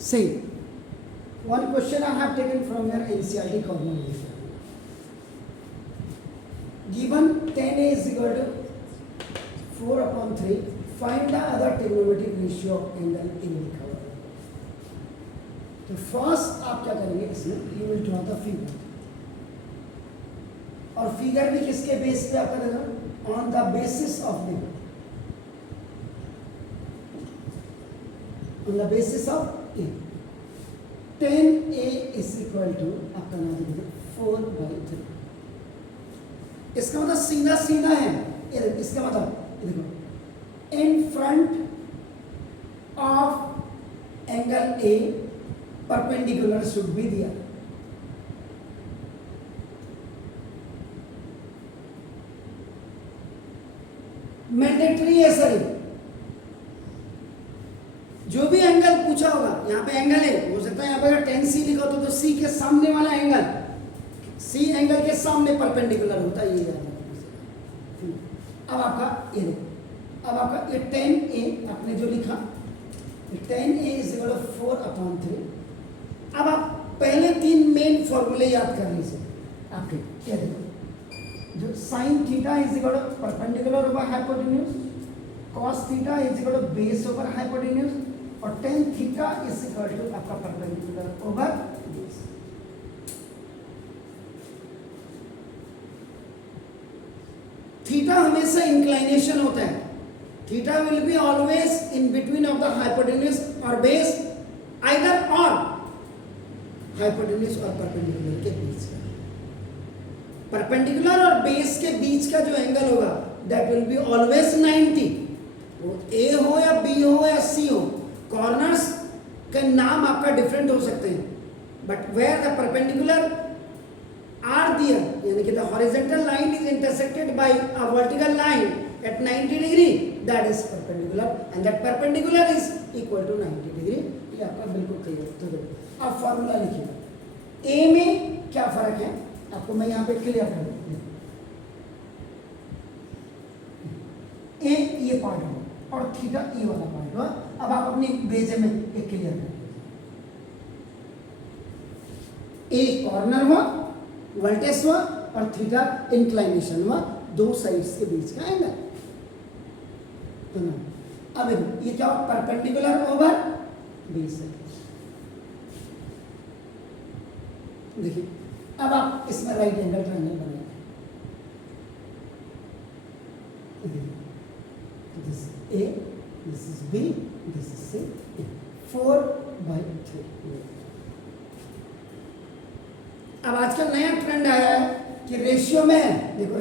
See, one question I have taken from your NCERT common area. Given tan A is equal to 4/3, find the other trigonometric ratio of angle A लिखा हुआ है. तो first आप क्या करेंगे इसमें, you will draw the figure. और figure भी किसके बेस पे आपका देगा, on the basis of the, on the basis of A. tan A is equal to आपका नाम देखिए 4/3. इसका मतलब सीधा सीधा है. इसका मतलब देखो, in front of angle A perpendicular should be दिया. मैंडेटरी है सर. जो भी एंगल पूछा होगा, यहाँ पे एंगल है, हो सकता है यहाँ पे अगर tan C लिखा हो तो C के सामने वाला एंगल, C एंगल के सामने परपेंडिकुलर होता है, ये याद रखना. अब आपका ये देखो, अब आपका ये tan A आपने जो लिखा, tan A is equal to 4/3. अब आप पहले 3 मेन फॉर्मूले याद कर लीजिए आपके. क्या देखो, जो sin theta is equal to perpendicular over hypotenuse, cos theta is equal to base over hypotenuse, और tan theta is equal to आपका परपेंडिकुलर ओवर बेस. थीटा हमेशा इंक्लाइनेशन होता है. Theta will be always in between of the hypotenuse और base, either और hypotenuse और perpendicular के बीच का. परपेंडिकुलर और बेस के बीच का जो एंगल होगा दैट विल बी ऑलवेज 90. वो ए हो या बी हो या सी हो, कॉर्नर्स के नाम आपका डिफरेंट हो सकते हैं, but where the perpendicular are there, यानी कि the horizontal line is intersected by a vertical line at 90 degree, that is perpendicular, and that perpendicular is equal to 90 degree. ये आपका बिल्कुल क्लियर. तो देखो, अब फॉर्मूला लिखिए. ए में क्या फर्क है आपको मैं यहाँ पे क्लियर कर दूँ. ए ये पार्ट हो और थीटा ई वाला पार्ट हो. अब आप अपनी बेजे में ये क्लियर करें. ए कॉर्नर हुआ, वर्टेक्स हुआ, और थीटा इंक्लाइनेशन हुआ, दो साइड्स के बीच का एंगल. तो ना अब ये क्या हुआ, परपेंडिकुलर ओवर बेस है. देखिए, अब आप इसमें राइट एंगल ट्रायंगल बनाएंगे. This A, this is B, this is C. 4/3. अब आजकल नया ट्रेंड आया है कि रेशियो में, देखो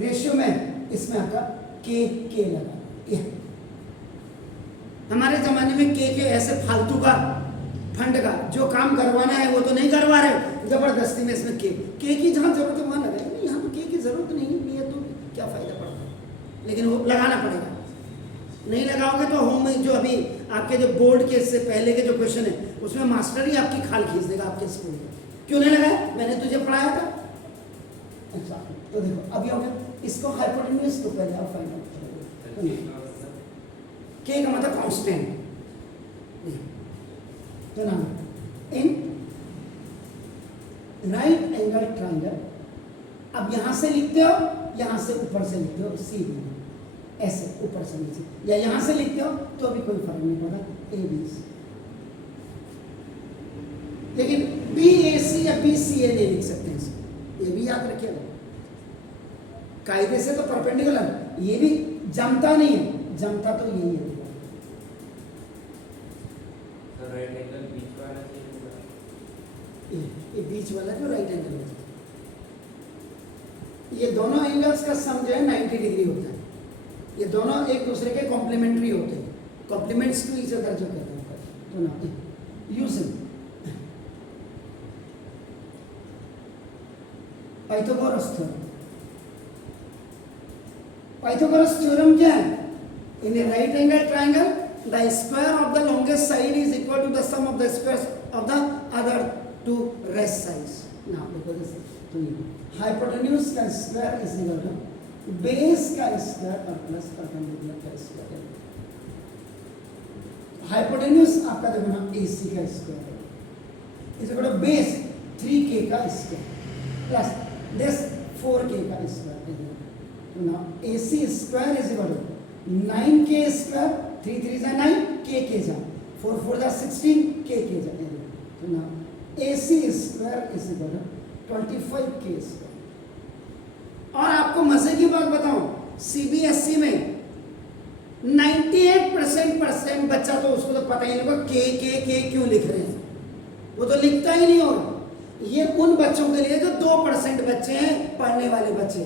रेशियो में इसमें आपका के लगा. हमारे जमाने में के ऐसे फालतू का फंड का जो काम करवाना है वो तो नहीं करवा रहे, जबरदस्ती में इसमें के की जहाँ जरूरत है वहाँ लगाए. नहीं, यहाँ तो के की जरूरत नहीं है, तो क्या फायदा पड़ता है, लेकिन वो लगाना पड़ेगा. नहीं लगाओगे तो होम जो अभी आपके जो बोर्ड के इससे पहले के जो क्वेश्चन है उसमें मास्टर ही आपकी खाल खींच देगा आपके स्कूल में. क्यों नहीं लगाया, मैंने तुझे पढ़ाया था. अच्छा, तो देखो अभी हो गया. इसको हाइपोटेन्यूज को पहले आप फाइंड आउट करोगे. के का मतलब कांस्टेंट. तो ना इन राइट एंगल ट्रायंगल, अब यहां से लिखते हो, यहां से ऊपर से लिखते हो, सी बी ऐसे ऊपर से नीचे, या यहां से लिखते हो तो अभी कोई फर्क नहीं पड़ता, ए बी सी. लेकिन बी ए सी या बी सी ए नहीं लिख सकते हैं, ये भी याद रखिएगा. कायदे से तो परपेंडिकुलर, ये भी जमता नहीं है, जमता तो यही है. राइट एंगल बीच वाला ये बीच वाला जो राइट एंगल है, ये दोनों एंगल्स का सम जो है 90 डिग्री होता है. ये दोनों एक दूसरे के कॉम्प्लीमेंट्री होते हैं, कॉम्प्लीमेंट्स टू ईच अदर जो कहते हैं. तो ना यूजिंग पाइथागोरस थ्योरम क्या है? In a right angle triangle the square of the longest side is equal to the sum of the squares of the other two rest sides. Now देखो this, तो ये हाइपोटेन्यूज का square is equal to base का square और plus perpendicular का square. Hypotenuse आपका देखो ना AC का square is equal to base 3k का स्क्वायर प्लस दिस 4k का स्क्वायर। तो ना AC square is equal to 9k square 3 3 जा 9 k जा 4 4 जा 16 k जा। तो ना AC square is equal to 25k square. और आपको मजे की बात बताऊं, CBSE में 98% बच्चा तो उसको तो पता ही नहीं होगा के क्यों लिख रहे हैं, वो तो लिखता ही नहीं होगा। ये उन बच्चों के लिए जो 2% बच्चे हैं पढ़ने वाले बच्चे,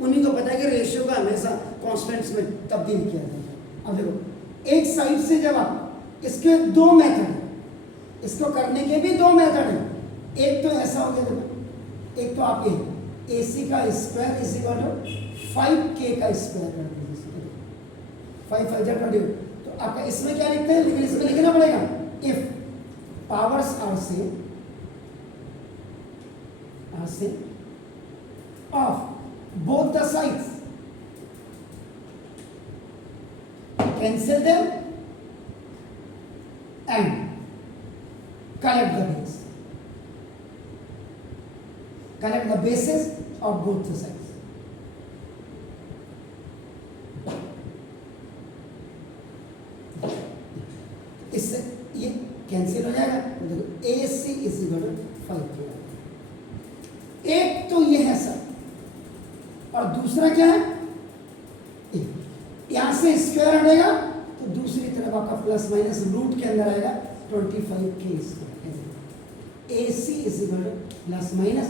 उन्हीं को पता है कि रेशियो का हमेशा कॉन्स्टेंट्स में तब्दील किया जाता है। अब देखो एक साइड से जब आप इसके दो मेथड हैं, इसको करने के भी दो मेथड हैं। एक तो ऐसा हो गया देखो, एक तो आप ये AC का square is equal to 5k का स्क्वायर कर दीजिए, 5 5 20। तो आपका इसमें क्या लिखते हैं, लेकिन इसमें लिखना पड़ेगा if powers are same of both the sides cancel them and collect the base, collect the bases of both the sides। इससे ये कैंसिल हो जाएगा। तो देखो AC is equal to 5k। एक तो ये है सर, और दूसरा क्या है, यहां से स्क्वायर हटेगा तो दूसरी तरफ आपका प्लस माइनस रूट के अंदर आएगा 25k square. AC is equal two plus minus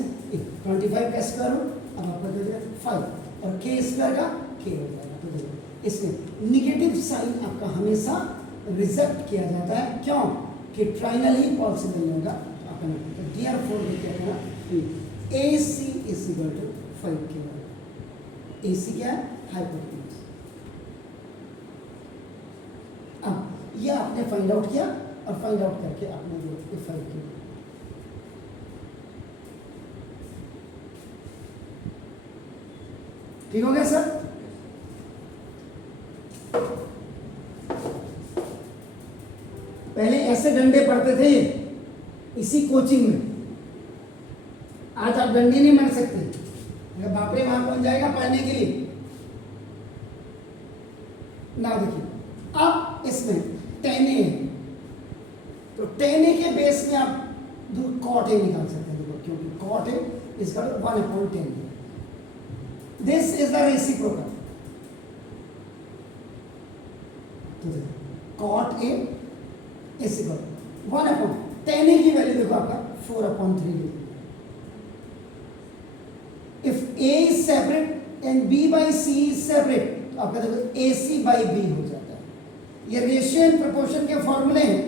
25 का स्क्वायर रूट, अब आपका दे देगा 5 और k स्क्वायर का k हो जाएगा। तो देखो इसमें निगेटिव साइन आपका हमेशा रिजेक्ट किया जाता है, क्यों कि ट्राइंगल ही पॉसिबल नहीं होगा अपना। तो डियर फोर क्या कहना, AC is equal to 5k। AC क्या है, हाइपोटेन्यूज। अब ये आपने फाइंड आउट किया और फाइंड आउट करके आपने जो 5k ठीक हो गया सर। पहले ऐसे डंडे पढ़ते थे इसी कोचिंग में, आज आप डंडे नहीं मार सकते, अगर बापरे वहां पहुंच जाएगा पढ़ने के लिए ना। देखिए अब इसमें 10a है, तो 10a के बेस में आप cot a निकाल सकते हैं, क्योंकि cot a इसका 1/10 है। This is the reciprocal। तो cot a is equal 1/10a की वैल्यू देखो आपका 4/3। If a is separate and b by c is separate, तो आपका देखो AC by b हो जाता है। ये रेशियो एंड प्रोपोर्शन के फॉर्मूले हैं।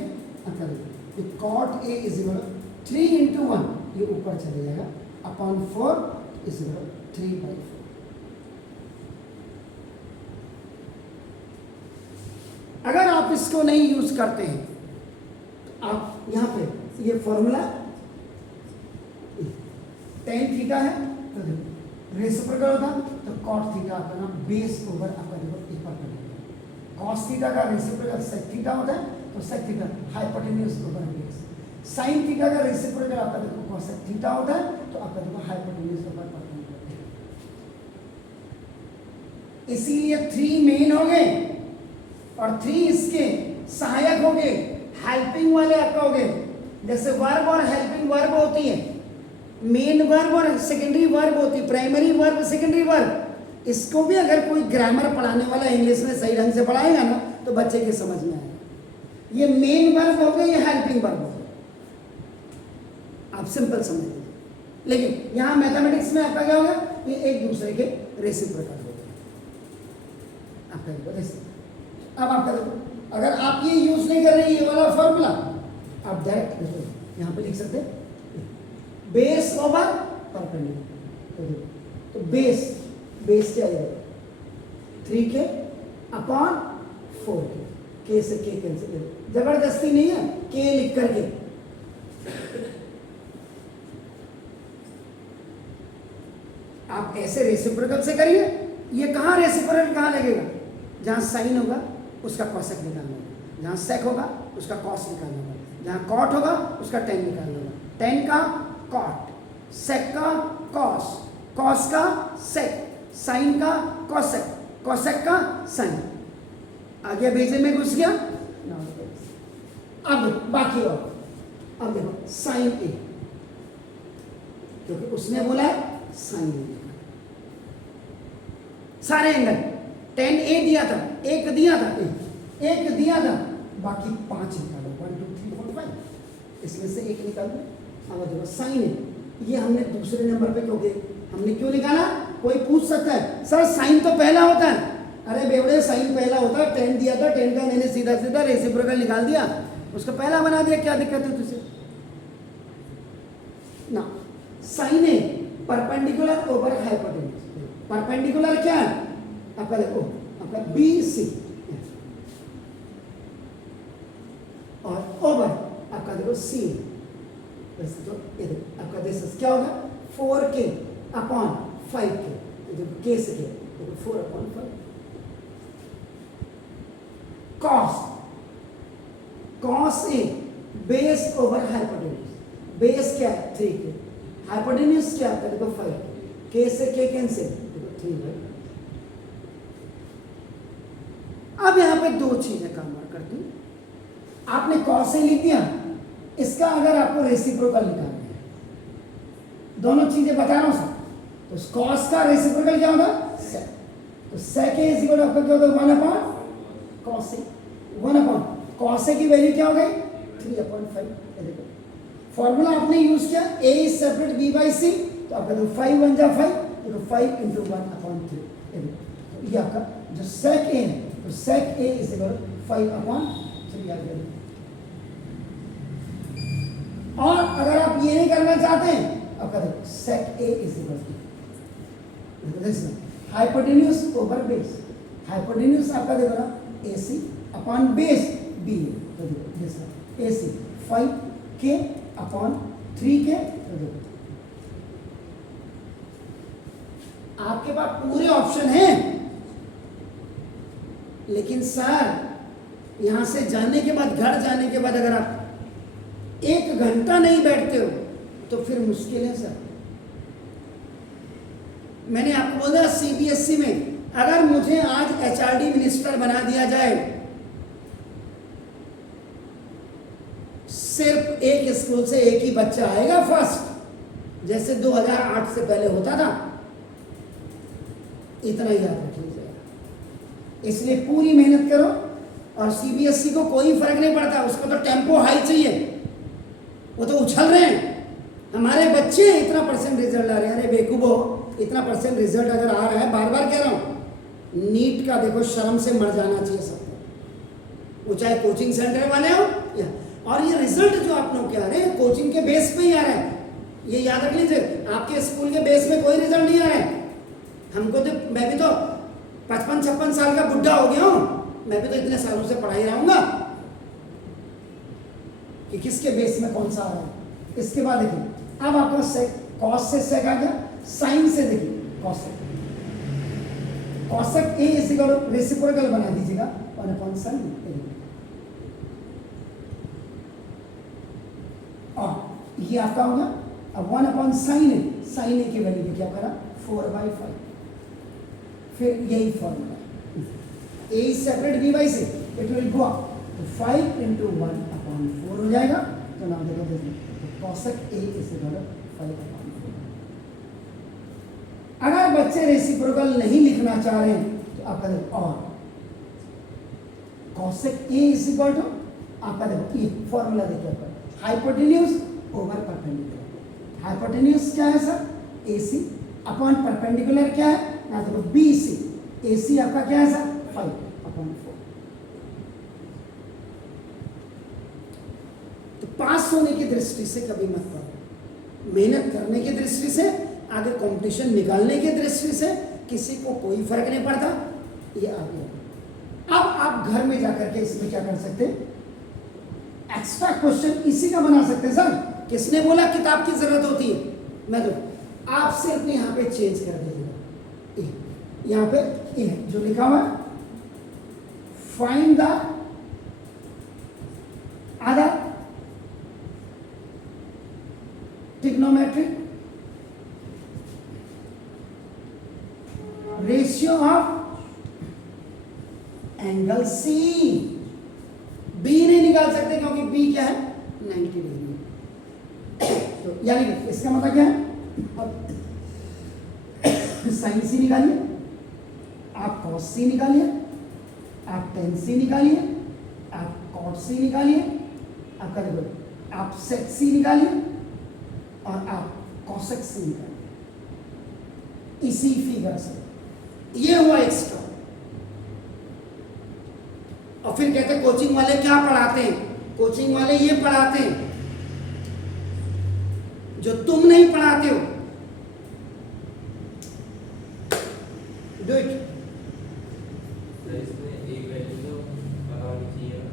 आपका देखो cot a is equal 3 into 1, ये ऊपर चले जाएगा अपॉन 4 is equal 3/4। अगर आप इसको नहीं यूज करते हैं तो आप यहां पे ये फॉर्मूला tan थीटा है तो रेसिप्रोकल होता तो cot थीटा आपका ना बेस ओवर आपका देखो इक्वल कर देगा। cos थीटा का रेसिप्रोकल sec थीटा होता है तो sec theta hypotenuse over base. sin theta का रेसिप्रोकल आपका देखो cosec थीटा होता है तो आपका देखो हाइपोटेन्यूज ओवर परपेंडिकुलर। इसीलिए 3 मेन हो गए और 3 इसके सहायक हो गए, हेल्पिंग वाले आपका हो गए। जैसे वर्ब और हेल्पिंग वर्ब होती है, मेन वर्ब और सेकेंडरी वर्ब होती है, प्राइमरी वर्ब सेकेंडरी वर्ब। इसको भी अगर कोई ग्रामर पढ़ाने वाला इंग्लिश में सही ढंग से पढ़ाएगा ना तो बच्चे के समझ में आएगा। ये मेन वर्ब हो गया, ये हेल्पिंग वर्ब हो गया, आप सिंपल समझ लीजिए। लेकिन यहाँ मैथमेटिक्स में आपका क्या होगा, ये एक दूसरे के रेसिप्रोकल हो गए आपका देखो। अब आपका देखो अगर आप ये यूज नहीं कर रहे ये वाला फॉर्मूला, आप डायरेक्ट देखो यहाँ पे लिख सकते हैं बेस ओवर परपेंडिकुलर। तो बेस क्या आएगा 3k अपॉन 4k, k से k कैंसिल, जबरदस्ती नहीं है k लिख करके। आप ऐसे रेसिप्रोकल से करिए। ये कहाँ रेसिप्रोकल कहाँ लगेगा, जहाँ साइन होगा उसका कॉसेक निकालना होगा, जहाँ सेक होगा उसका कॉस निकालना होगा, जहाँ कॉट होगा उसका टेन निकालना होगा, टेन का कॉट, सेक का कॉस, कॉस का सेक, साइन का कॉसेक, कॉसेक का साइन। आगे बेजे में घुस गया। अब बाकी और, अब देखो साइन ए, क्योंकि उसने बोला है साइन ए। सारे एंगल टेन ए दिया था, एक दिया था, एक दिया था, बाकी 5 निकालो, 1 2 3 4 5, इसमें से एक निकाल दो। अब देखो साइन ए, ये हमने दूसरे नंबर पे क्योंकि हमने क्यों निकाला? कोई पूछ सकता है सर साइन तो पहला होता है। अरे बेवड़े, साइन पहला होता है, 10 दिया था, 10 का मैंने सीधा सीधा रेसिप्रोकल निकाल दिया, उसको पहला बना दिया, क्या दिक्कत है तुझे ना? साइन ए परपेंडिकुलर ओवर हाइपोटेन्यूज, परपेंडिकुलर क्या है आपका? देखो आपका बी सी, और ओवर आपका देखो सी, वैसे तो ये देखो आपका दिस क्या होगा 4k अपॉन 5k, देखो k से k, देखो 4 upon 5। Cos, cos A base over hypotenuse, base क्या है 3k, हाइपोटेन्यूज क्या है देखो 5k, k से k कैंसिल, देखो 3 है। अब यहां पे दो चीजें काम करती हैं। आपने कॉस ए लिख दिया, इसका अगर आपको रेसिप्रोकल निकालना है, दोनों चीजें बता रहा हूं सर, तो कॉस का रेसिप्रोकल क्या होगा सेक, तो सेक ए इज इक्वल आपका क्या होगा 1 upon cos A, 1 upon cos A की वैल्यू क्या हो गई 3/5। देखो फॉर्मूला आपने यूज किया a is separate b by c, तो आपका देखो 5 1 जा 5, देखो 5 into 1/3, तो ये आपका जो सेक ए है, तो सेक ए इज इक्वल 5/3 आ गया। और अगर आप ये नहीं करना चाहते हैं, आपका देखो sec A is equal to hypotenuse over base, hypotenuse आपका देखो ना AC अपॉन बेस B, तो देखो AC 5k अपॉन 3k, तो देखो आपके पास पूरे ऑप्शन हैं, लेकिन सर यहां से जाने के बाद, घर जाने के बाद अगर आप 1 घंटा नहीं बैठते हो तो फिर मुश्किल है सर। मैंने आपको बोला CBSE में अगर मुझे आज HRD मिनिस्टर बना दिया जाए, सिर्फ एक स्कूल से एक ही बच्चा आएगा फर्स्ट, जैसे 2008 से पहले होता था, इतना याद रखिए। इसलिए पूरी मेहनत करो, और CBSE को कोई फर्क नहीं पड़ता, उसको तो टेम्पो हाई चाहिए, वो तो उछल रहे हैं हमारे बच्चे, इतना परसेंट रिजल्ट आ रहे हैं। अरे बेवकूफो, इतना परसेंट रिजल्ट अगर आ रहा है, बार बार कह रहा हूं, नीट का देखो शर्म से मर जाना चाहिए सबको, वो चाहे कोचिंग सेंटर वाले हो या, और ये रिजल्ट जो आप लोग क्या आ रहे हैं कोचिंग के बेस पे ही आ रहा है, ये याद रख लीजिए, आपके स्कूल के बेस में कोई रिजल्ट नहीं आ रहा है। हमको तो, मैं भी तो 55-56 साल का बुढ़ा हो गया हूं, मैं भी तो इतने सालों से पढ़ाई रहूंगा कि किसके बेस में कौन सा आ रहा है। इसके बाद देखिए अब आपका सेक, कॉस से सेक आ गया, साइन से देखिए cosec, cosec A is equal reciprocal बना दीजिएगा 1/sin, और ये आपका होगा अब 1/sin ए, साइन ए की वैल्यू क्या करा 4/5, फिर यही formula a is separate b by c, it will go up, तो 5 into 1/4 हो जाएगा। तो नाम देखो cosec a is equal to 5/4। अगर बच्चे रेसिप्रोकल नहीं लिखना चाह रहे हैं तो आपका देखो और cosec a is equal to आपका देखो ये फॉर्मूला देखिए आपका हाइपोटेन्यूज ओवर परपेंडिकुलर। हाइपोटेन्यूज क्या है सर AC अपॉन परपेंडिकुलर क्या है ना, देखो BC, AC आपका क्या है सर 5/4। तो पास होने की दृष्टि से कभी मत पढ़ो, मेहनत करने की दृष्टि से, आगे कंपटीशन निकालने की दृष्टि से किसी को कोई फर्क नहीं पड़ता, ये आ गया। अब आप घर में जाकर के इसमें क्या कर सकते हैं, एक्स्ट्रा क्वेश्चन इसी का बना सकते हैं। सर किसने बोला किताब की जरूरत होती है, मैं तो आप सिर्फ यहाँ पे चेंज कर दीजिएगा, यहाँ पे ये जो लिखा हुआ है find the other trigonometric ratio of angle C. B नहीं निकाल सकते क्योंकि बी क्या है 90 डिग्री। तो यानी कि इसका मतलब क्या है, अब साइन सी निकालिए, आप कॉस सी निकालिए, आप टेन सी निकालिए, आप कॉट सी निकालिए, आपका देखो आप सेक सी निकालिए और आप कॉसेक सी निकालिए इसी फिगर से। ये हुआ एक्स्ट्रा। और फिर कहते हैं कोचिंग वाले क्या पढ़ाते हैं, कोचिंग वाले ये पढ़ाते हैं जो तुम नहीं पढ़ाते हो। Do it. सर इसमें एक वैल्यू तो पता होनी चाहिए ना।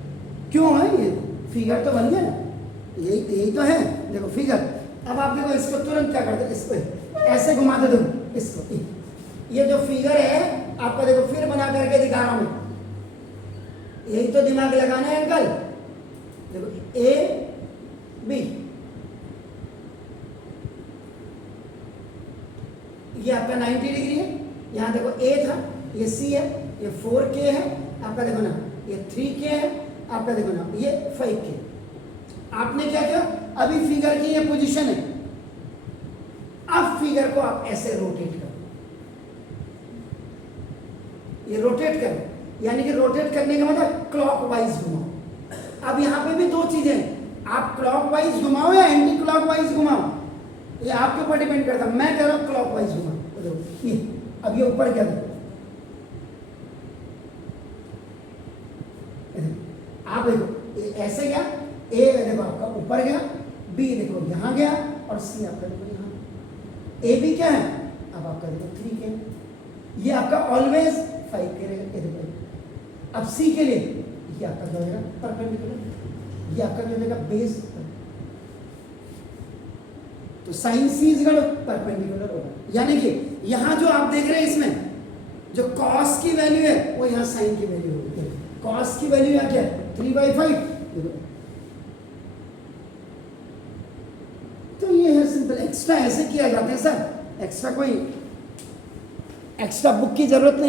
क्यों है ये फिगर तो बन गया ना, यही तो है। देखो फिगर, अब आप देखो इसको तुरंत क्या करते, इसको ऐसे घुमाते दो इसको। ये जो फिगर है आपको देखो फिर बना करके दिखा रहा हूं मैं, यही तो दिमाग लगाना है अंकल। देखो ए बी, ये आपका 90 डिग्री है। यहां देखो ए था, ये सी है, ये 4K है आपका, देखो ना ये 3K है आपका, देखो ना ये 5K। आपने क्या किया, अभी फिगर की ये पोजीशन है, अब फिगर को आप ऐसे रोटेट करो, ये रोटेट करो, यानी कि रोटेट करने का मतलब क्लॉकवाइज घुमाओ। अब यहां पे भी दो चीजें, आप क्लॉकवाइज घुमाओ या एंटी क्लॉकवाइज घुमाओ, ये आपके ऊपर डिपेंड करता है। मैं कह रहा हूं क्लॉकवाइज घुमाओ। ये अब ये ऊपर क्या देखो, आप देखो ये ऐसे गया, ए देखो आपका ऊपर गया, बी देखो यहां गया और सी आपका देखो यहां। ए बी क्या है, अब आपका देखो 3K, ये आपका ऑलवेज 5K रहेगा। अब सी के लिए ये आपका जो रहेगा परपेंडिकुलर, ये आपका जो रहेगा बेस। तो sine C is equal to perpendicular होगा, यानी कि यहां जो आप देख रहे हैं इसमें जो कॉस की वैल्यू है वो यहां साइन की वैल्यू होगी। कॉस की वैल्यू यहां क्या है 3/5। तो ये है सिंपल। एक्स्ट्रा ऐसे किया जाता है सर, एक्स्ट्रा कोई एक्स्ट्रा बुक की जरूरत नहीं।